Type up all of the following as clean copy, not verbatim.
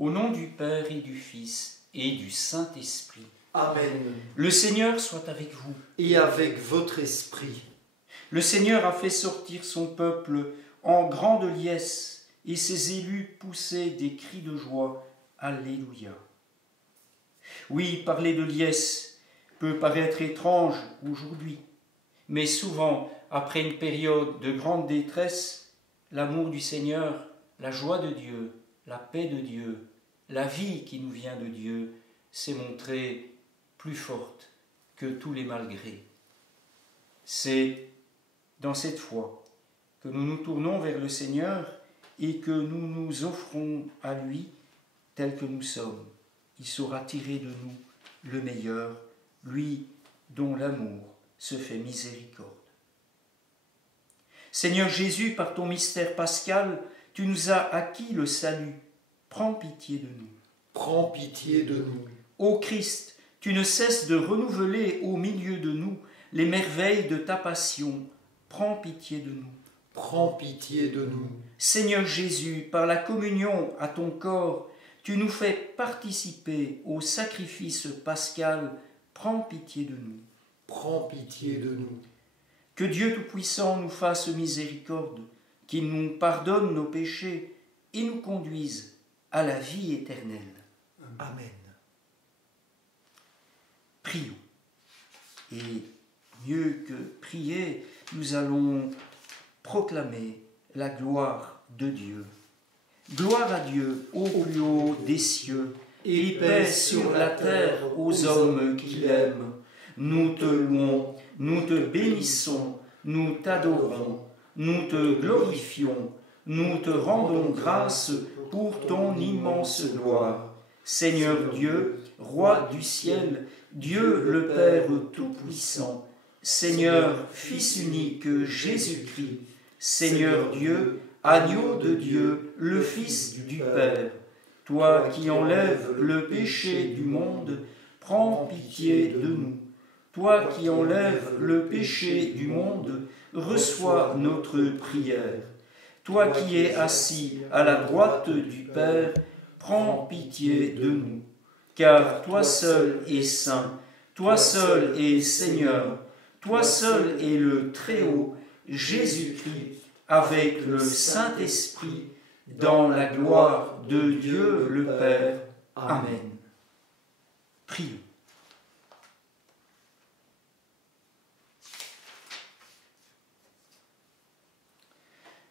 Au nom du Père et du Fils et du Saint-Esprit. Amen. Le Seigneur soit avec vous. Et avec votre esprit. Le Seigneur a fait sortir son peuple en grande liesse et ses élus poussaient des cris de joie. Alléluia. Oui, parler de liesse peut paraître étrange aujourd'hui, mais souvent, après une période de grande détresse, l'amour du Seigneur, la joie de Dieu, la paix de Dieu, la vie qui nous vient de Dieu s'est montrée plus forte que tous les malgrés. C'est dans cette foi que nous nous tournons vers le Seigneur et que nous nous offrons à lui tel que nous sommes. Il saura tirer de nous le meilleur, lui dont l'amour se fait miséricorde. Seigneur Jésus, par ton mystère pascal, tu nous as acquis le salut. Prends pitié de nous. Prends pitié de nous. Ô Christ, tu ne cesses de renouveler au milieu de nous les merveilles de ta passion. Prends pitié de nous. Prends pitié de nous. Seigneur Jésus, par la communion à ton corps, tu nous fais participer au sacrifice pascal. Prends pitié de nous. Prends pitié de nous. Que Dieu Tout-Puissant nous fasse miséricorde, qu'il nous pardonne nos péchés et nous conduise à la vie éternelle. Amen. Prions. Et mieux que prier, nous allons proclamer la gloire de Dieu. Gloire à Dieu au plus haut des cieux, et paix sur la terre aux hommes qu'il aime. Nous te louons, nous te bénissons, nous t'adorons, nous te glorifions, nous te rendons grâce pour ton immense gloire. Seigneur Dieu, Roi du ciel, Dieu le Père Tout-Puissant, Seigneur, Fils unique Jésus-Christ, Seigneur Dieu, Agneau de Dieu, le Fils du Père, toi qui enlèves le péché du monde, prends pitié de nous. Toi qui enlèves le péché du monde, reçois notre prière. Toi qui es assis à la droite du Père, prends pitié de nous. Car toi seul es saint, toi seul es Seigneur, toi seul es le Très-Haut, Jésus-Christ, avec le Saint-Esprit, dans la gloire de Dieu le Père. Amen. Prions.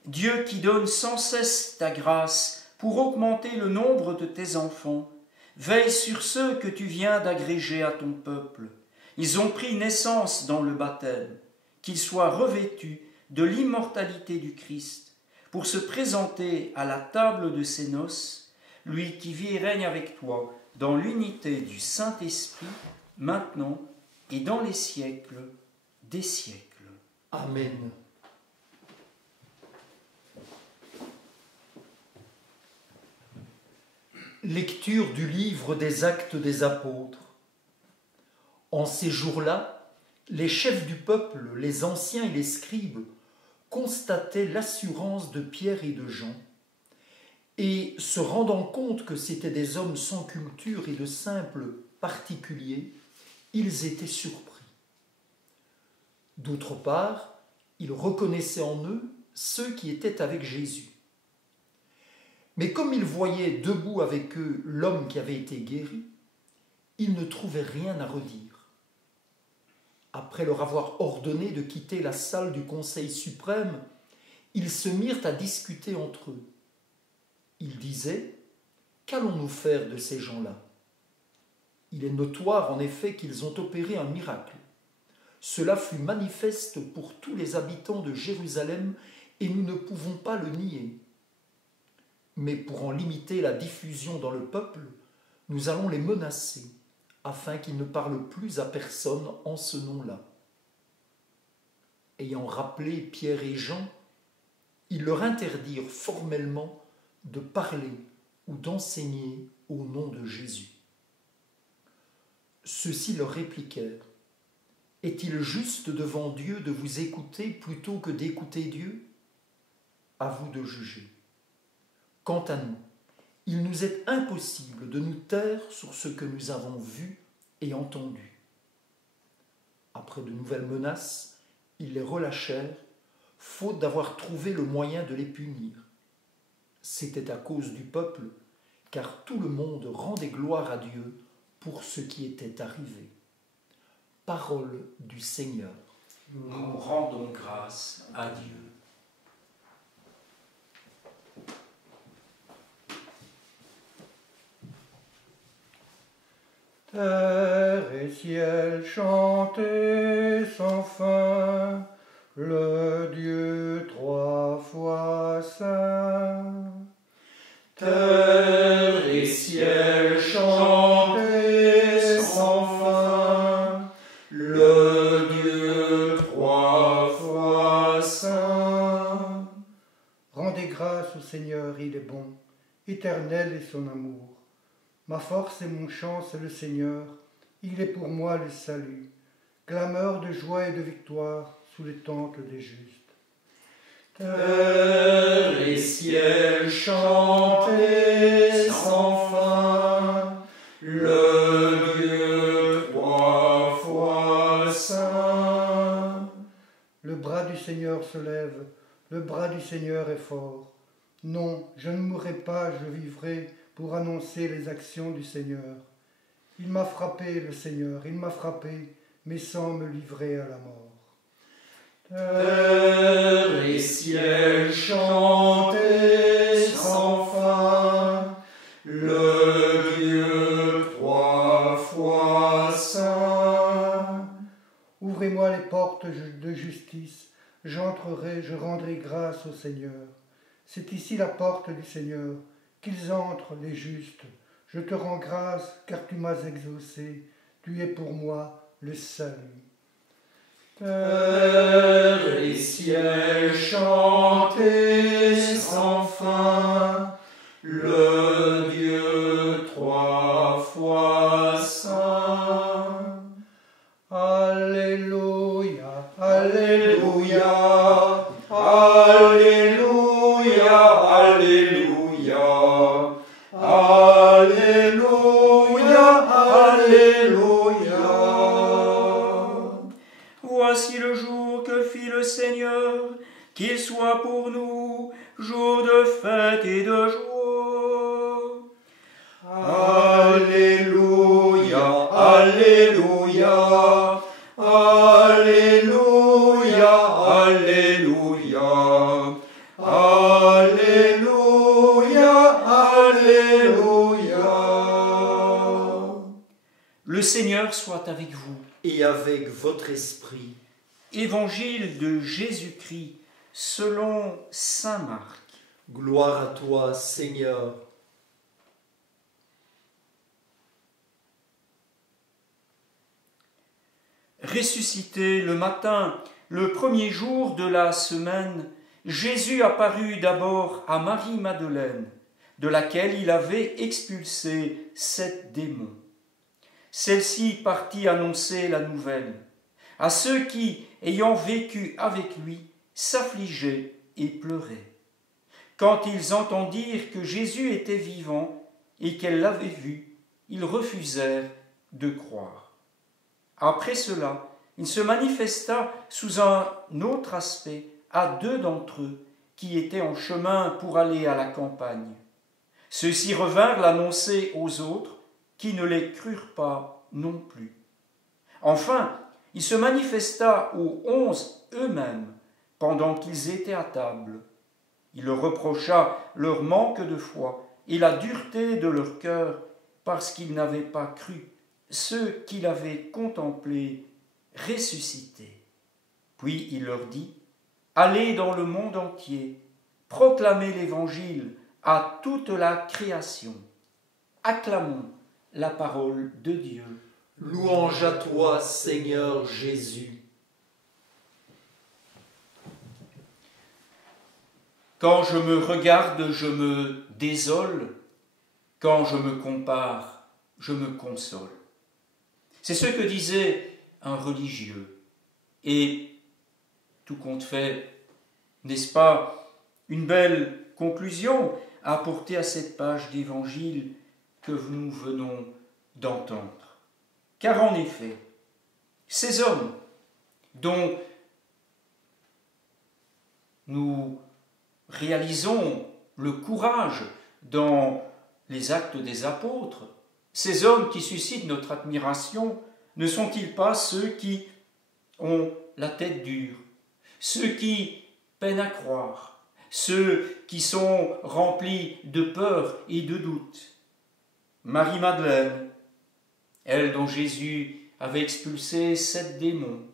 Dieu qui donne sans cesse ta grâce pour augmenter le nombre de tes enfants, veille sur ceux que tu viens d'agréger à ton peuple. Ils ont pris naissance dans le baptême, qu'ils soient revêtus de l'immortalité du Christ, pour se présenter à la table de ses noces, lui qui vit et règne avec toi dans l'unité du Saint-Esprit, maintenant et dans les siècles des siècles. Amen. Lecture du livre des Actes des Apôtres. En ces jours-là, les chefs du peuple, les anciens et les scribes, constataient l'assurance de Pierre et de Jean, et se rendant compte que c'étaient des hommes sans culture et de simples particuliers, ils étaient surpris. D'autre part, ils reconnaissaient en eux ceux qui étaient avec Jésus. Mais comme ils voyaient debout avec eux l'homme qui avait été guéri, ils ne trouvaient rien à redire. Après leur avoir ordonné de quitter la salle du Conseil suprême, ils se mirent à discuter entre eux. Ils disaient : « Qu'allons-nous faire de ces gens-là ? Il est notoire en effet qu'ils ont opéré un miracle. Cela fut manifeste pour tous les habitants de Jérusalem et nous ne pouvons pas le nier. Mais pour en limiter la diffusion dans le peuple, nous allons les menacer, afin qu'ils ne parlent plus à personne en ce nom-là. » Ayant rappelé Pierre et Jean, ils leur interdirent formellement de parler ou d'enseigner au nom de Jésus. Ceux-ci leur répliquèrent : « Est-il juste devant Dieu de vous écouter plutôt que d'écouter Dieu ? À vous de juger. Quant à nous, il nous est impossible de nous taire sur ce que nous avons vu et entendu. Après de nouvelles menaces, ils les relâchèrent, faute d'avoir trouvé le moyen de les punir. C'était à cause du peuple, car tout le monde rendait gloire à Dieu pour ce qui était arrivé. Parole du Seigneur. Nous rendons grâce à Dieu. Terre et ciel, chantez sans fin le Dieu trois fois saint. Terre et ciel, chantez sans fin le Dieu trois fois saint. Rendez grâce au Seigneur, il est bon, éternel est son amour. Ma force et mon chant, c'est le Seigneur, il est pour moi le salut. Clameur de joie et de victoire sous les tentes des justes. Terre et ciel, chantez sans fin le Dieu trois fois saint. Le bras du Seigneur se lève, le bras du Seigneur est fort. Non, je ne mourrai pas, je vivrai pour annoncer les actions du Seigneur. Il m'a frappé, le Seigneur, il m'a frappé, mais sans me livrer à la mort. Terre et ciel, chantez sans fin le Dieu trois fois saint. Ouvrez-moi les portes de justice, j'entrerai, je rendrai grâce au Seigneur. C'est ici la porte du Seigneur, qu'ils entrent les justes. Je te rends grâce car tu m'as exaucé, tu es pour moi le salut. Terre et ciel, chantez sans fin le Dieu trois fois saint. Alléluia, Alléluia, Alléluia, Alléluia, Alléluia, Alléluia. Voici le jour que fit le Seigneur, qu'il soit pour nous jour de fête et de joie. Alléluia, Alléluia, Alléluia, Alléluia, Alléluia, Alléluia. Le Seigneur soit avec vous. Et avec votre esprit. Évangile de Jésus-Christ selon saint Marc. Gloire à toi, Seigneur. Ressuscité le matin, le premier jour de la semaine, Jésus apparut d'abord à Marie-Madeleine, de laquelle il avait expulsé 7 démons. Celle-ci partit annoncer la nouvelle à ceux qui, ayant vécu avec lui, s'affligeaient et pleuraient. Quand ils entendirent que Jésus était vivant et qu'elle l'avait vu, ils refusèrent de croire. Après cela, il se manifesta sous un autre aspect à 2 d'entre eux qui étaient en chemin pour aller à la campagne. Ceux-ci revinrent l'annoncer aux autres qui ne les crurent pas non plus. Enfin, il se manifesta aux 11 eux-mêmes pendant qu'ils étaient à table. Il leur reprocha leur manque de foi et la dureté de leur cœur parce qu'ils n'avaient pas cru ceux qu'il avait contemplés ressuscités. Puis il leur dit : allez dans le monde entier, proclamez l'Évangile à toute la création. Acclamons la parole de Dieu. Louange à toi, Seigneur Jésus. Quand je me regarde, je me désole. Quand je me compare, je me console. C'est ce que disait un religieux. Et, tout compte fait, n'est-ce pas une belle conclusion apporter à cette page d'évangile que nous venons d'entendre. Car en effet, ces hommes dont nous réalisons le courage dans les actes des apôtres, ces hommes qui suscitent notre admiration, ne sont-ils pas ceux qui ont la tête dure, ceux qui peinent à croire, ceux qui sont remplis de peur et de doute? Marie-Madeleine, elle dont Jésus avait expulsé 7 démons,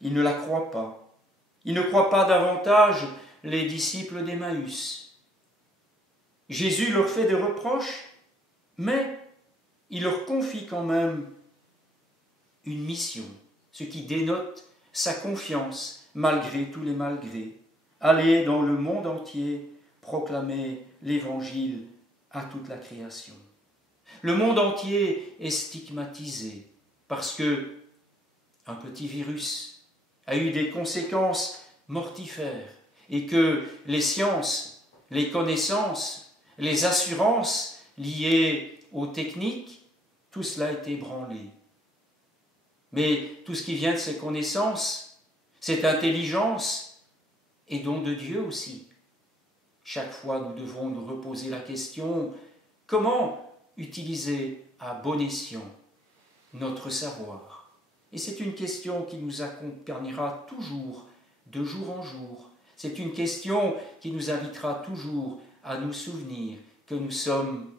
ils ne la croient pas. Ils ne croient pas davantage les disciples d'Emmaüs. Jésus leur fait des reproches, mais il leur confie quand même une mission, ce qui dénote sa confiance malgré tous les malgrés. Aller dans le monde entier proclamer l'Évangile à toute la création. Le monde entier est stigmatisé parce que un petit virus a eu des conséquences mortifères et que les sciences, les connaissances, les assurances liées aux techniques, tout cela est ébranlé. Mais tout ce qui vient de ces connaissances, cette intelligence, est don de Dieu aussi. Chaque fois, nous devons nous reposer la question, comment utiliser à bon escient notre savoir? Et c'est une question qui nous accompagnera toujours, de jour en jour. C'est une question qui nous invitera toujours à nous souvenir que nous sommes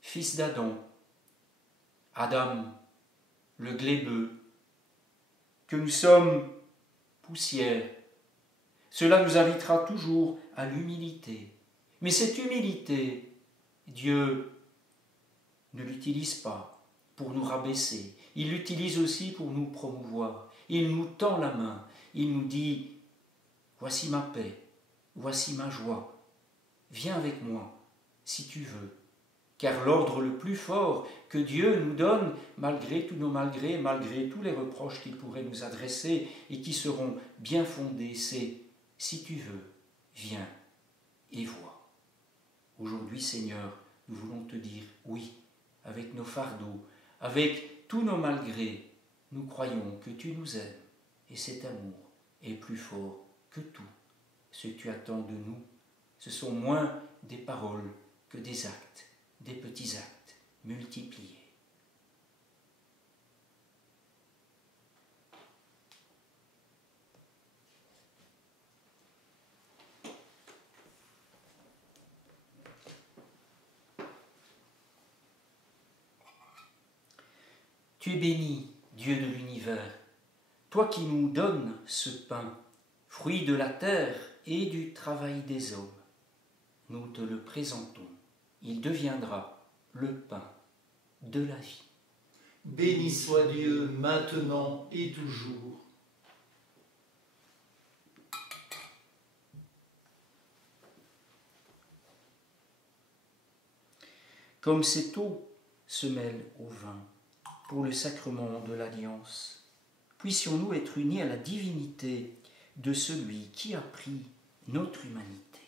fils d'Adam, Adam, le glébeux, que nous sommes poussière. Cela nous invitera toujours à l'humilité. Mais cette humilité, Dieu ne l'utilise pas pour nous rabaisser. Il l'utilise aussi pour nous promouvoir. Il nous tend la main. Il nous dit, voici ma paix, voici ma joie. Viens avec moi, si tu veux. Car l'ordre le plus fort que Dieu nous donne, malgré tous nos malgrés, malgré tous les reproches qu'il pourrait nous adresser et qui seront bien fondés, c'est « si tu veux, viens et vois ». Aujourd'hui, Seigneur, nous voulons te dire oui, avec nos fardeaux, avec tous nos malgrés, nous croyons que tu nous aimes et cet amour est plus fort que tout. Ce que tu attends de nous, ce sont moins des paroles que des actes, des petits actes multipliés. Tu es béni, Dieu de l'univers, toi qui nous donnes ce pain, fruit de la terre et du travail des hommes. Nous te le présentons, il deviendra le pain de la vie. Béni soit Dieu maintenant et toujours. Comme cette eau se mêle au vin pour le sacrement de l'alliance, puissions-nous être unis à la divinité de celui qui a pris notre humanité.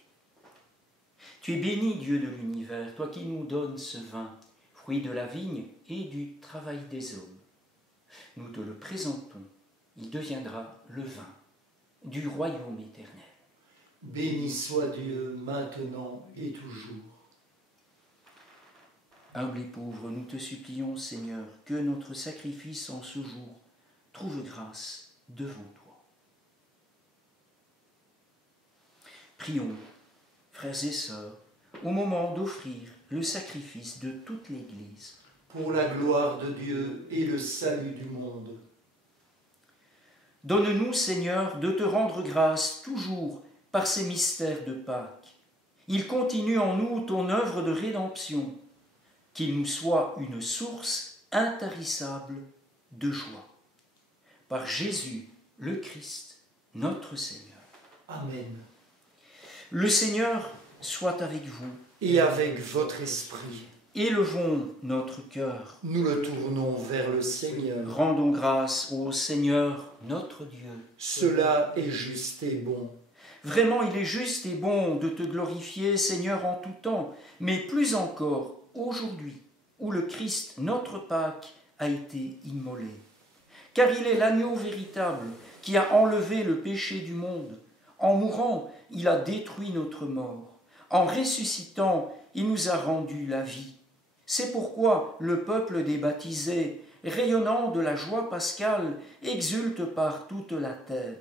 Tu es béni, Dieu de l'univers, toi qui nous donnes ce vin, fruit de la vigne et du travail des hommes. Nous te le présentons, il deviendra le vin du royaume éternel. Béni soit Dieu maintenant et toujours. Humble et pauvre, nous te supplions, Seigneur, que notre sacrifice en ce jour trouve grâce devant toi. Prions, frères et sœurs, au moment d'offrir le sacrifice de toute l'Église. Pour la gloire de Dieu et le salut du monde. Donne-nous, Seigneur, de te rendre grâce toujours par ces mystères de Pâques. Il continue en nous ton œuvre de rédemption, qu'il nous soit une source intarissable de joie. Par Jésus, le Christ, notre Seigneur. Amen. Le Seigneur soit avec vous. Et avec votre esprit. Élevons notre cœur. Nous le tournons vers le Seigneur. Rendons grâce au Seigneur, notre Dieu. Cela est juste et bon. Vraiment, il est juste et bon de te glorifier, Seigneur, en tout temps, mais plus encore aujourd'hui, où le Christ, notre Pâque, a été immolé. Car il est l'agneau véritable qui a enlevé le péché du monde. En mourant, il a détruit notre mort. En ressuscitant, il nous a rendu la vie. C'est pourquoi le peuple des baptisés, rayonnant de la joie pascale, exulte par toute la terre,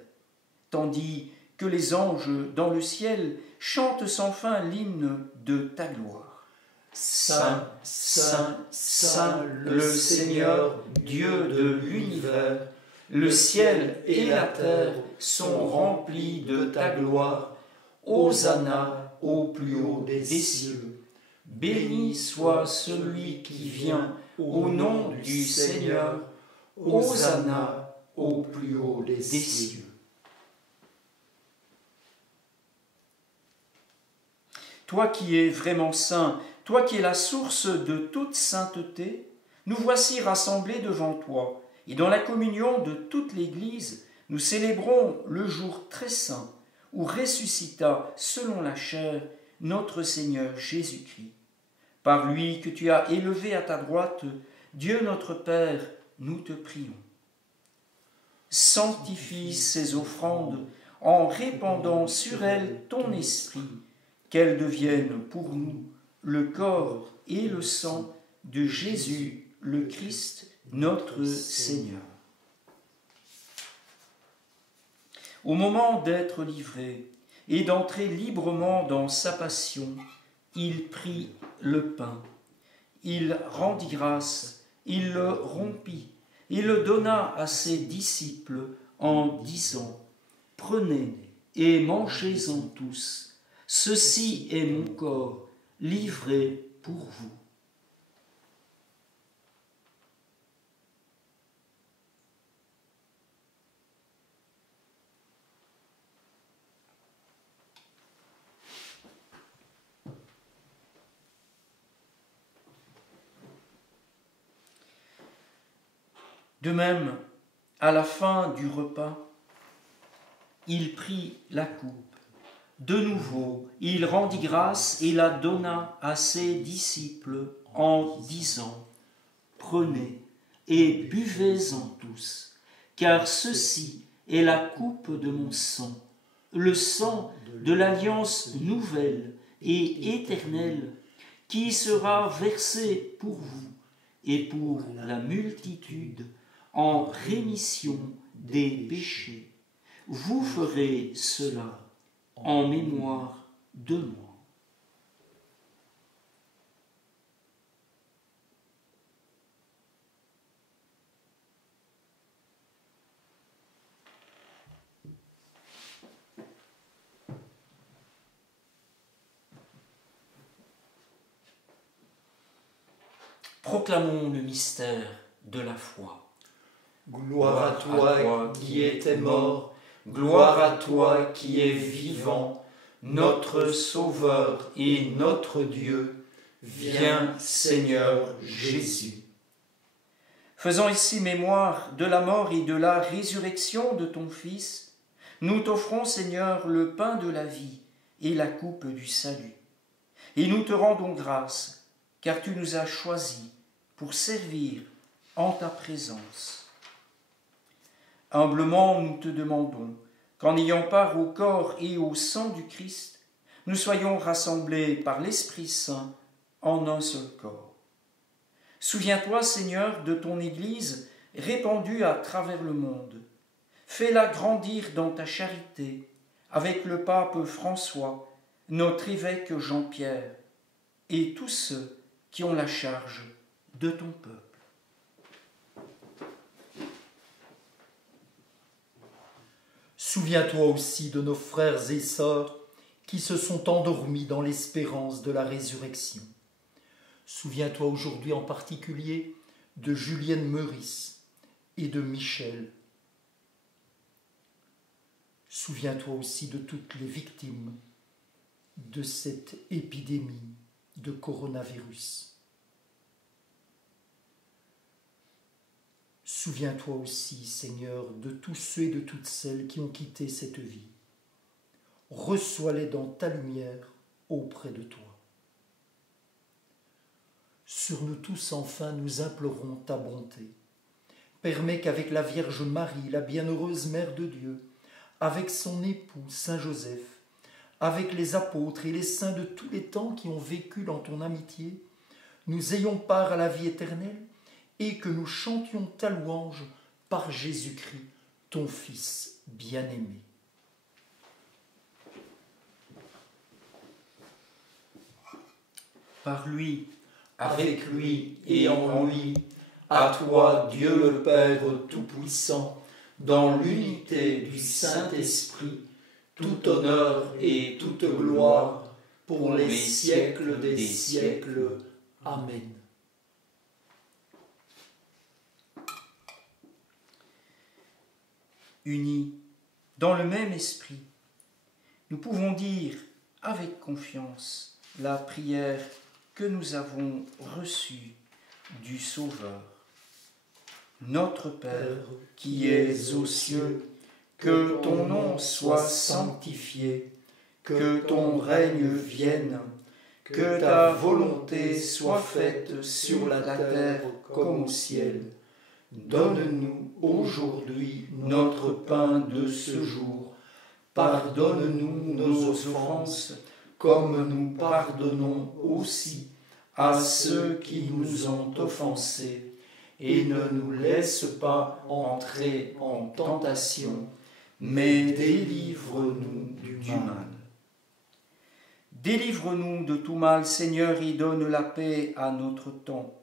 tandis que les anges dans le ciel chantent sans fin l'hymne de ta gloire. Saint, Saint, Saint, le Seigneur, Dieu de l'univers, le ciel et la terre sont remplis de ta gloire. Hosanna au plus haut des cieux. Béni soit celui qui vient au nom du Seigneur. Hosanna au plus haut des cieux. Toi qui es vraiment saint, toi qui es la source de toute sainteté, nous voici rassemblés devant toi, et dans la communion de toute l'Église, nous célébrons le jour très saint où ressuscita, selon la chair, notre Seigneur Jésus-Christ. Par lui que tu as élevé à ta droite, Dieu notre Père, nous te prions. Sanctifie ces offrandes en répandant sur elles ton esprit, qu'elles deviennent pour nous le corps et le sang de Jésus le Christ, notre Seigneur. Au moment d'être livré et d'entrer librement dans sa passion, il prit le pain, il rendit grâce, il le rompit, il le donna à ses disciples en disant : « Prenez et mangez-en tous, ceci est mon corps livré pour vous. » De même, à la fin du repas, il prit la coupe. De nouveau, il rendit grâce et la donna à ses disciples en disant : « Prenez et buvez-en tous, car ceci est la coupe de mon sang, le sang de l'alliance nouvelle et éternelle, qui sera versé pour vous et pour la multitude en rémission des péchés. Vous ferez cela en mémoire de moi. » Proclamons le mystère de la foi. Gloire à toi qui étais mort, gloire à toi qui es vivant, notre Sauveur et notre Dieu. Viens, Seigneur Jésus. Faisant ici mémoire de la mort et de la résurrection de ton Fils, nous t'offrons, Seigneur, le pain de la vie et la coupe du salut. Et nous te rendons grâce, car tu nous as choisis pour servir en ta présence. Humblement, nous te demandons qu'en ayant part au corps et au sang du Christ, nous soyons rassemblés par l'Esprit Saint en un seul corps. Souviens-toi, Seigneur, de ton Église répandue à travers le monde. Fais-la grandir dans ta charité avec le pape François, notre évêque Jean-Pierre et tous ceux qui ont la charge de ton peuple. Souviens-toi aussi de nos frères et sœurs qui se sont endormis dans l'espérance de la résurrection. Souviens-toi aujourd'hui en particulier de Julienne Meurice et de Michel. Souviens-toi aussi de toutes les victimes de cette épidémie de coronavirus. Souviens-toi aussi, Seigneur, de tous ceux et de toutes celles qui ont quitté cette vie. reçois-les dans ta lumière auprès de toi. Sur nous tous, enfin, nous implorons ta bonté. Permets qu'avec la Vierge Marie, la bienheureuse Mère de Dieu, avec son époux Saint Joseph, avec les apôtres et les saints de tous les temps qui ont vécu dans ton amitié, nous ayons part à la vie éternelle et que nous chantions ta louange par Jésus-Christ, ton Fils bien-aimé. Par lui, avec lui et en lui, à toi, Dieu le Père Tout-Puissant, dans l'unité du Saint-Esprit, tout honneur et toute gloire pour les siècles des siècles. Amen. Unis dans le même esprit, nous pouvons dire avec confiance la prière que nous avons reçue du Sauveur. Notre Père, qui es aux cieux, que ton nom soit sanctifié, que ton règne vienne, que ta volonté soit faite sur la terre comme au ciel. Donne-nous aujourd'hui notre pain de ce jour. Pardonne-nous nos offenses, comme nous pardonnons aussi à ceux qui nous ont offensés. Et ne nous laisse pas entrer en tentation, mais délivre-nous du mal. Délivre-nous de tout mal, Seigneur, et donne la paix à notre temps.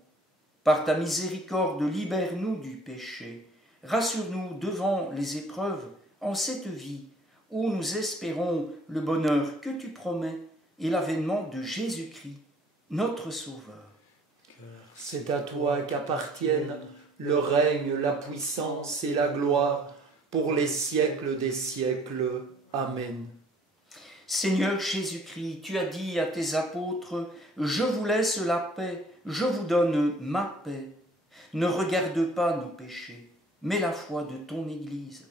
Par ta miséricorde, libère-nous du péché. Rassure-nous devant les épreuves en cette vie où nous espérons le bonheur que tu promets et l'avènement de Jésus-Christ, notre Sauveur. C'est à toi qu'appartiennent le règne, la puissance et la gloire pour les siècles des siècles. Amen. Seigneur Jésus-Christ, tu as dit à tes apôtres, « Je vous laisse la paix, je vous donne ma paix. Ne regarde pas nos péchés, mais la foi de ton Église.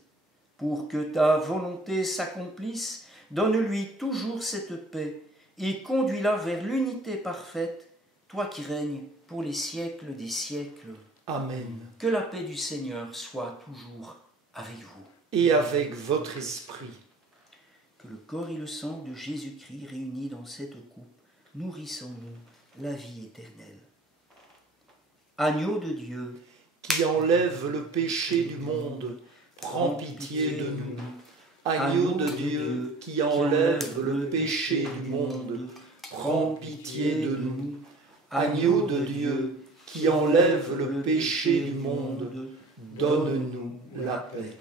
Pour que ta volonté s'accomplisse, donne-lui toujours cette paix et conduis-la vers l'unité parfaite, toi qui règnes pour les siècles des siècles. Amen. Que la paix du Seigneur soit toujours avec vous. Et avec votre esprit. Que le corps et le sang de Jésus-Christ réunis dans cette coupe nourrissons-nous la vie éternelle. Agneau de Dieu, qui enlève le péché du monde, prends pitié de nous. Agneau de Dieu, qui enlève le péché du monde, prends pitié de nous. Agneau de Dieu, qui enlève le péché du monde, donne-nous la paix.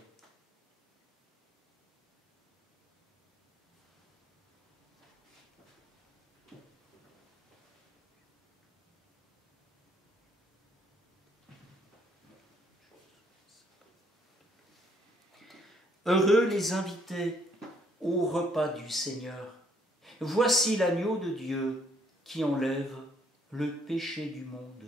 Heureux les invités au repas du Seigneur. Voici l'agneau de Dieu qui enlève le péché du monde.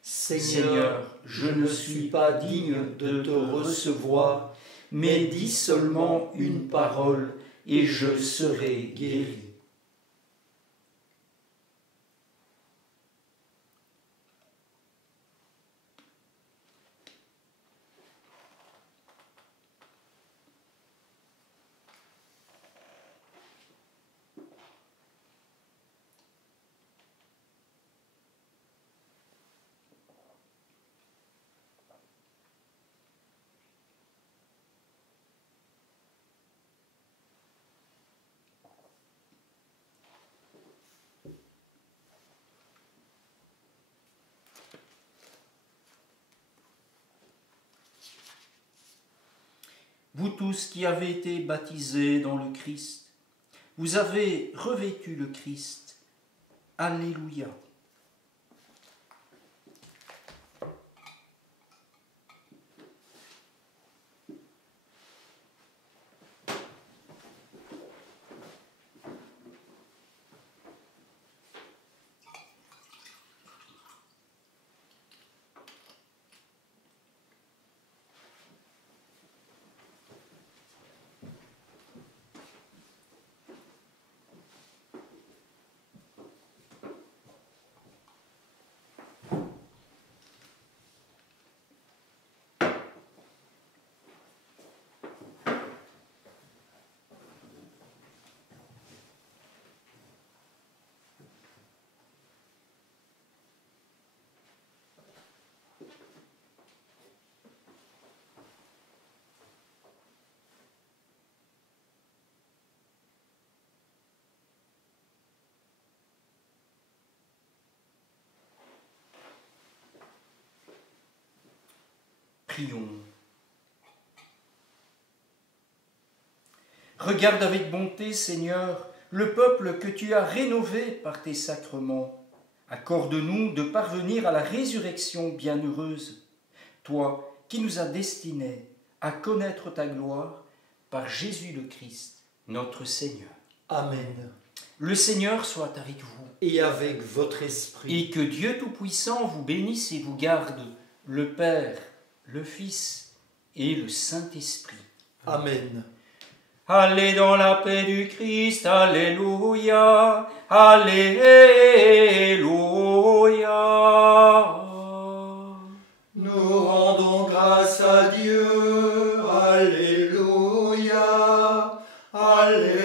Seigneur, je ne suis pas digne de te recevoir, mais dis seulement une parole et je serai guéri. Vous tous qui avez été baptisés dans le Christ, vous avez revêtu le Christ. Alléluia. Prions. Regarde avec bonté, Seigneur, le peuple que tu as rénové par tes sacrements. Accorde-nous de parvenir à la résurrection bienheureuse, toi qui nous as destinés à connaître ta gloire par Jésus le Christ, notre Seigneur. Amen. Le Seigneur soit avec vous. Et avec votre esprit. Et que Dieu Tout-Puissant vous bénisse et vous garde, le Père, le Fils et le Saint-Esprit. Amen. Allez dans la paix du Christ, Alléluia, Alléluia. Nous rendons grâce à Dieu, Alléluia, Alléluia.